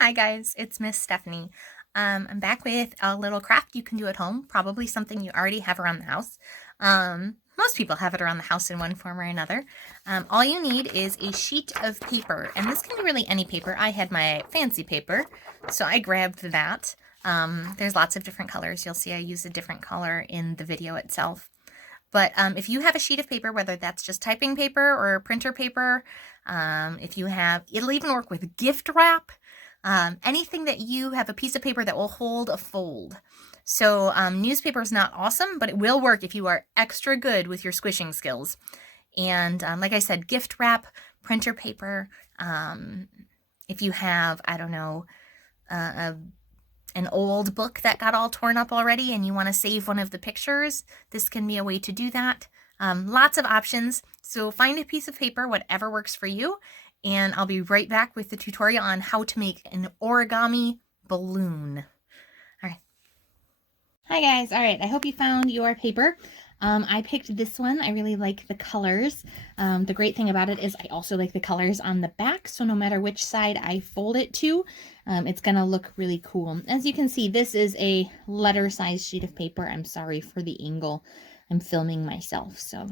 Hi guys, it's Miss Stephanie. I'm back with a little craft you can do at home, probably something you already have around the house. Most people have it around the house in one form or another. All you need is a sheet of paper, and this can be really any paper. I had my fancy paper, so I grabbed that. There's lots of different colors. You'll see I use a different color in the video itself. But if you have a sheet of paper, whether that's just typing paper or printer paper, if you have, it'll even work with gift wrap. Anything that you have a piece of paper that will hold a fold. So newspaper is not awesome, but it will work if you are extra good with your squishing skills. And like I said, gift wrap, printer paper. If you have, I don't know, an old book that got all torn up already and you want to save one of the pictures, this can be a way to do that. Lots of options. So find a piece of paper, whatever works for you, and I'll be right back with the tutorial on how to make an origami balloon. All right. Hi guys. All right. I hope you found your paper. I picked this one. I really like the colors. The great thing about it is I also like the colors on the back. So no matter which side I fold it to, it's going to look really cool. As you can see, this is a letter size sheet of paper. I'm sorry for the angle. I'm filming myself, so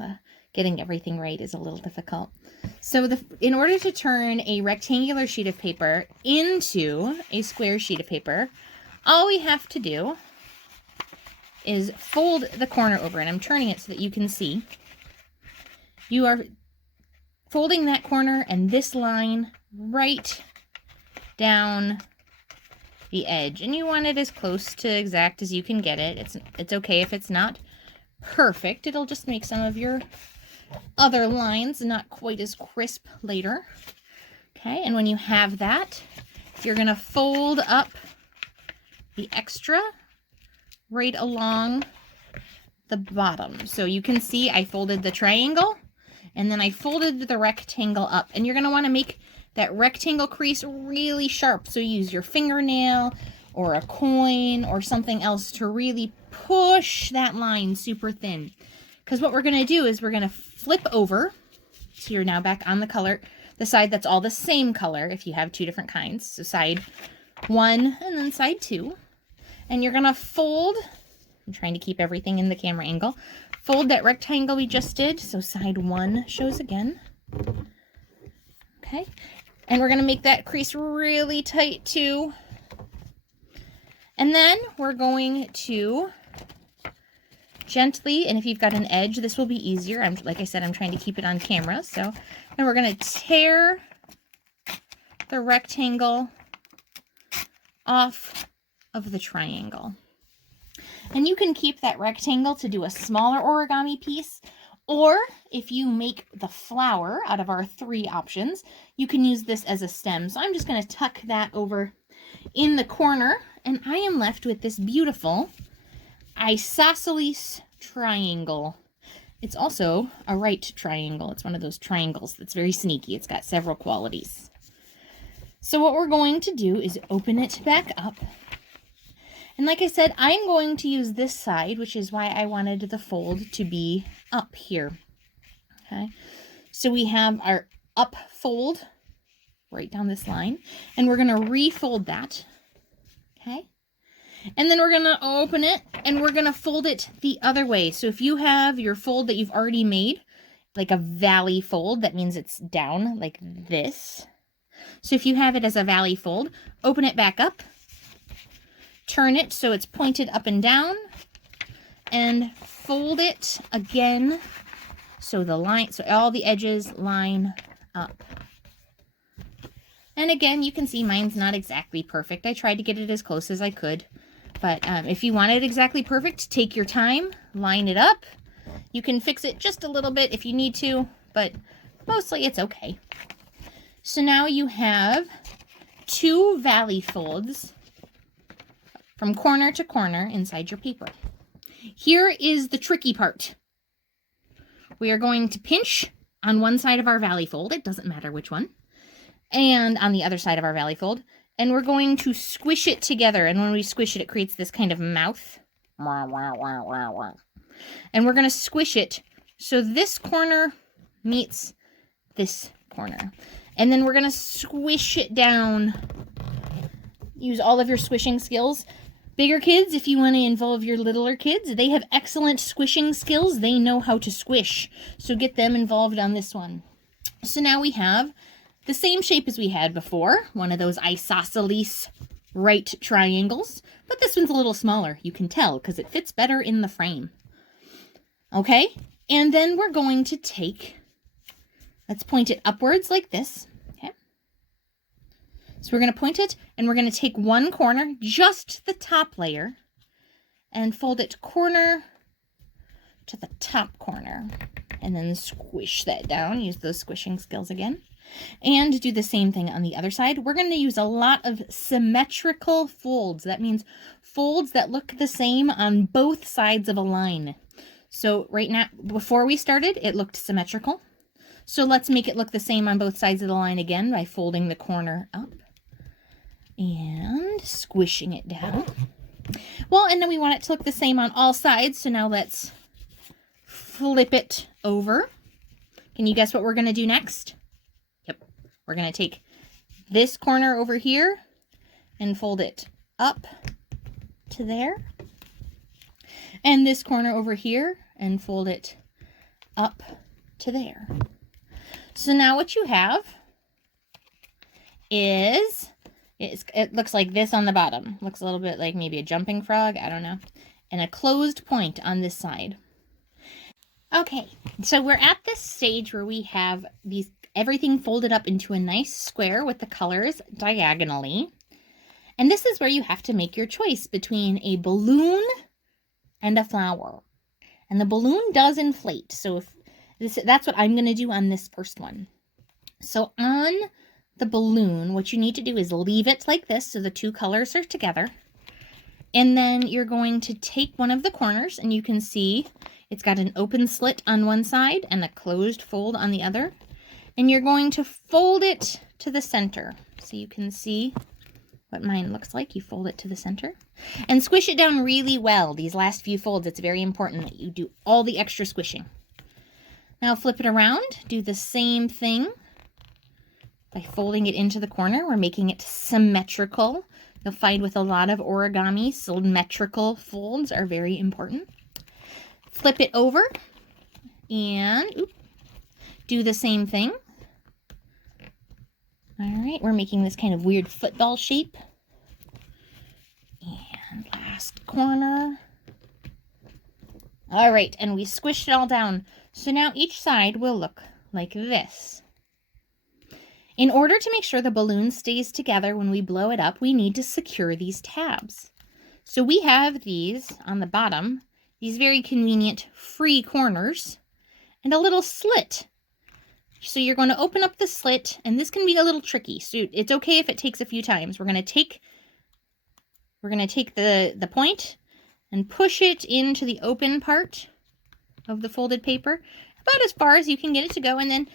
getting everything right is a little difficult. So in order to turn a rectangular sheet of paper into a square sheet of paper, all we have to do is fold the corner over, and I'm turning it so that you can see. You are folding that corner and this line right down the edge, and you want it as close to exact as you can get it. It's okay if it's not perfect. It'll just make some of your other lines not quite as crisp later. Okay, and when you have that, you're going to fold up the extra right along the bottom. So you can see I folded the triangle and then I folded the rectangle up, and you're going to want to make that rectangle crease really sharp. So use your fingernail or a coin or something else to really push that line super thin. Because what we're going to do is we're going to flip over. So you're now back on the side that's all the same color if you have two different kinds. So side 1 and then side 2. And you're going to fold, I'm trying to keep everything in the camera angle, fold that rectangle we just did. So side 1 shows again. Okay. And we're going to make that crease really tight too. And then we're going to gently, and if you've got an edge, this will be easier. Like I said, I'm trying to keep it on camera. So then we're going to tear the rectangle off of the triangle. And you can keep that rectangle to do a smaller origami piece, or if you make the flower out of our 3 options, you can use this as a stem. So I'm just going to tuck that over in the corner, and I am left with this beautiful isosceles triangle. It's also a right triangle. It's one of those triangles that's very sneaky. It's got several qualities. So what we're going to do is open it back up. And like I said, I'm going to use this side, which is why I wanted the fold to be up here. Okay. So we have our up fold right down this line, and we're going to refold that. Okay. And then we're going to open it and we're going to fold it the other way. So if you have your fold that you've already made, like a valley fold, that means it's down like this. So if you have it as a valley fold, open it back up, turn it so it's pointed up and down, and fold it again so all the edges line up. And again, you can see mine's not exactly perfect. I tried to get it as close as I could. But if you want it exactly perfect, take your time, line it up. You can fix it just a little bit if you need to, but mostly it's okay. So now you have 2 valley folds from corner to corner inside your paper. Here is the tricky part. We are going to pinch on one side of our valley fold. It doesn't matter which one. And on the other side of our valley fold. And we're going to squish it together. And when we squish it, it creates this kind of mouth. And we're going to squish it so this corner meets this corner. And then we're going to squish it down use all of your squishing skills. Bigger kids, if you want to involve your littler kids, they have excellent squishing skills. They know how to squish. So get them involved on this one. So now we have the same shape as we had before, one of those isosceles right triangles, but this one's a little smaller. You can tell because it fits better in the frame. Okay, and then we're going to take, let's point it upwards like this. Okay, so we're going to point it, and we're going to take one corner, just the top layer, and fold it corner to the top corner, and then squish that down. Use those squishing skills again. And do the same thing on the other side. We're going to use a lot of symmetrical folds. That means folds that look the same on both sides of a line. So right now, before we started, it looked symmetrical. So let's make it look the same on both sides of the line again by folding the corner up and squishing it down. Well, and then we want it to look the same on all sides. So now let's flip it over. Can you guess what we're going to do next? We're going to take this corner over here and fold it up to there. And this corner over here and fold it up to there. So now what you have is, it looks like this on the bottom. Looks a little bit like maybe a jumping frog, I don't know. And a closed point on this side. Okay, so we're at this stage where we have everything folded up into a nice square with the colors diagonally. And this is where you have to make your choice between a balloon and a flower. And the balloon does inflate. So that's what I'm going to do on this first one. So on the balloon, what you need to do is leave it like this so the two colors are together. And then you're going to take one of the corners, and you can see it's got an open slit on one side and a closed fold on the other. And you're going to fold it to the center. So you can see what mine looks like. You fold it to the center. And squish it down really well. These last few folds, it's very important that you do all the extra squishing. Now flip it around. Do the same thing by folding it into the corner. We're making it symmetrical. You'll find with a lot of origami, symmetrical folds are very important. Flip it over and do the same thing. All right, we're making this kind of weird football shape. And last corner. All right, and we squished it all down. So now each side will look like this. In order to make sure the balloon stays together when we blow it up, we need to secure these tabs. So we have these on the bottom, these very convenient free corners, and a little slit. So you're going to open up the slit, and this can be a little tricky. So it's okay if it takes a few times. We're going to take the point and push it into the open part of the folded paper, about as far as you can get it to go, and then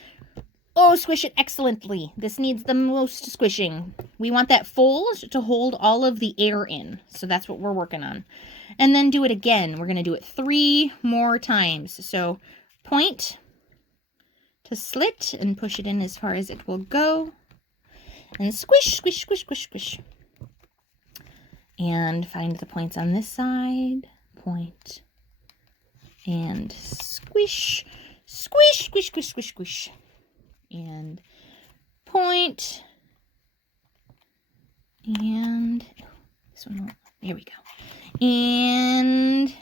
squish it excellently. This needs the most squishing. We want that fold to hold all of the air in. So that's what we're working on. And then do it again. We're going to do it 3 more times. So point to slit and push it in as far as it will go. And squish, squish, squish, squish, squish. And find the points on this side. Point. And squish, squish, squish, squish, squish, squish. And point. And this one, there we go. And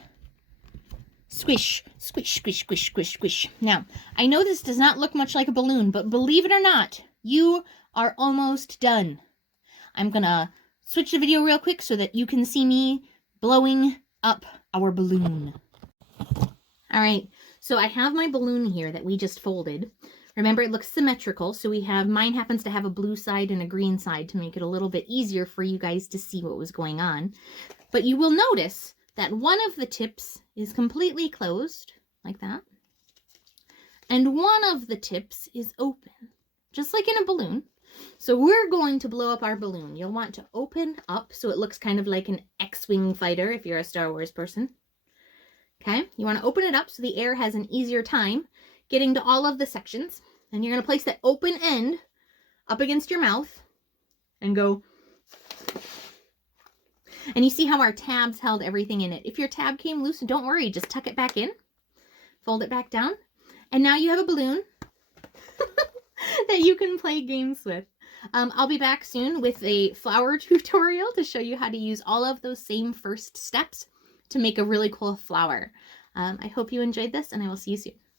squish, squish, squish, squish, squish, squish. Now, I know this does not look much like a balloon, but believe it or not, you are almost done. I'm gonna switch the video real quick so that you can see me blowing up our balloon. All right, so I have my balloon here that we just folded. Remember, it looks symmetrical, so mine happens to have a blue side and a green side to make it a little bit easier for you guys to see what was going on. But you will notice that one of the tips is completely closed, like that. And one of the tips is open, just like in a balloon. So we're going to blow up our balloon. You'll want to open up so it looks kind of like an X-Wing fighter if you're a Star Wars person. Okay, you want to open it up so the air has an easier time getting to all of the sections. And you're going to place that open end up against your mouth and go And you see how our tabs held everything in it. If your tab came loose, don't worry, just tuck it back in, fold it back down, and now you have a balloon that you can play games with. I'll be back soon with a flower tutorial to show you how to use all of those same first steps to make a really cool flower. I hope you enjoyed this, and I will see you soon.